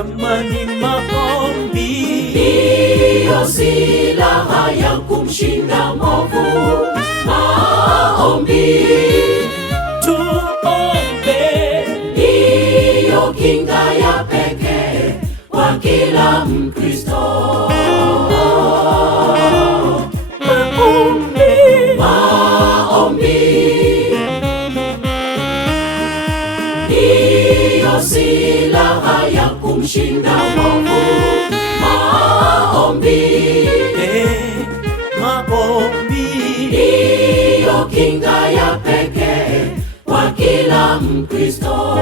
Jamani, maombi ndiyo silaha ya kumshinda mwovu. Maombi tuombe, ndiyo kinga ya pekee kwa kila Mkristo. Maombi ndiyo silaha ya kumshinda mwovu. Maombi ndiyo kinga ya pekee kwa kila Mkristo.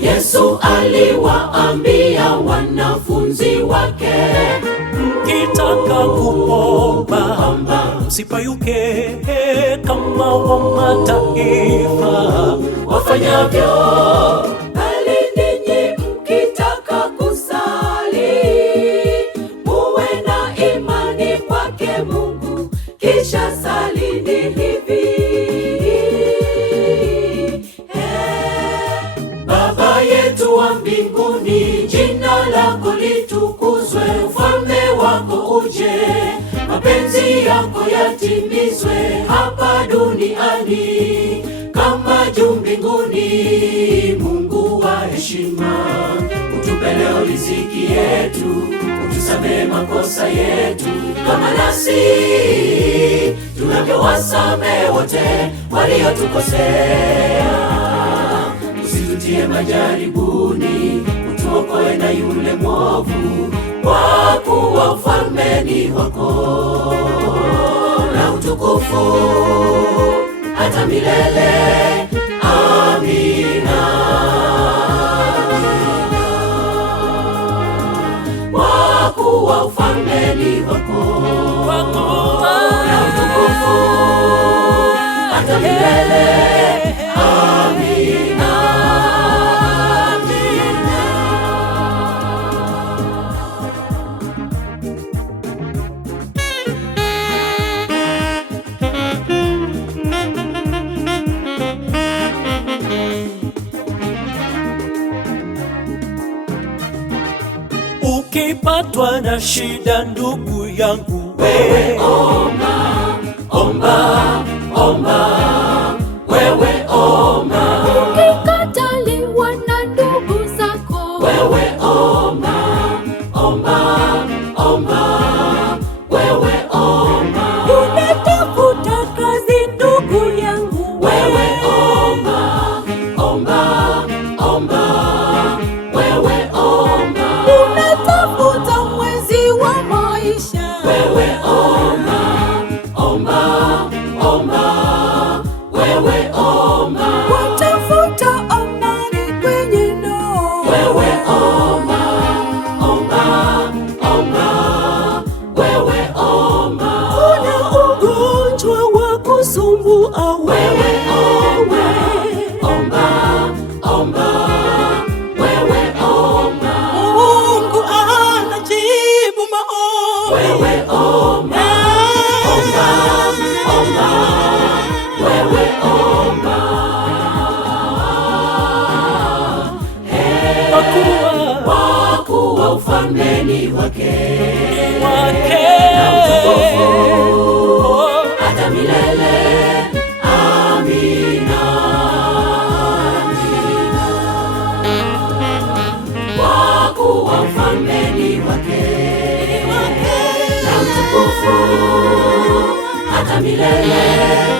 Yesu aliwaambia wanafunzi wake, mkitaka kuomba msipayuke kama wa mataifa wafanyavyo, bali ninyi mkitaka kusali, muwe na imani kwake Mungu, kisha salini hivi: Baba yetu wa mbinguni, jina lako litukuzwe, ufalme wako uje, mapenzi yako yatimizwe hapa duniani kama juu mbinguni. Mungu wa heshima, utupe leo riziki yetu, utusamehe makosa yetu kama nasi tunavyowasamehe wote waliotukosea. Usitutie majaribuni, utuokoe na yule mwovu, kwa kuwa ufalme ni wako na utukufu hata milele. Amina. Kwa kuwa ufalme ni wako na utukufu hata milele. Amina. Ukipatwa na shida ndugu yangu, wewe omba, omba, omba, wewe omba. Ukikataliwa na ndugu zako, wewe omba, omba, omba, wewe omba. unatafuta kazi ndugu yangu, wewe omba, omba, omba, wewe omba. unatafuta mwezi wa maisha, wewe omba, omba, omba, wewe omba. watafuta amani kwenye ndoa, wewe omba, omba, omba, wewe omba. kuna ugonjwa wa kusumbua wewe omba, omba, omba, wewe omba. Mungu anajibu maombi. wewe omba, omba, omba, wewe omba. Kwa kuwa ufalme ni wake na utukufu hata milele. Amina. Kwa kuwa ufalme ni wake na utukufu hata milele.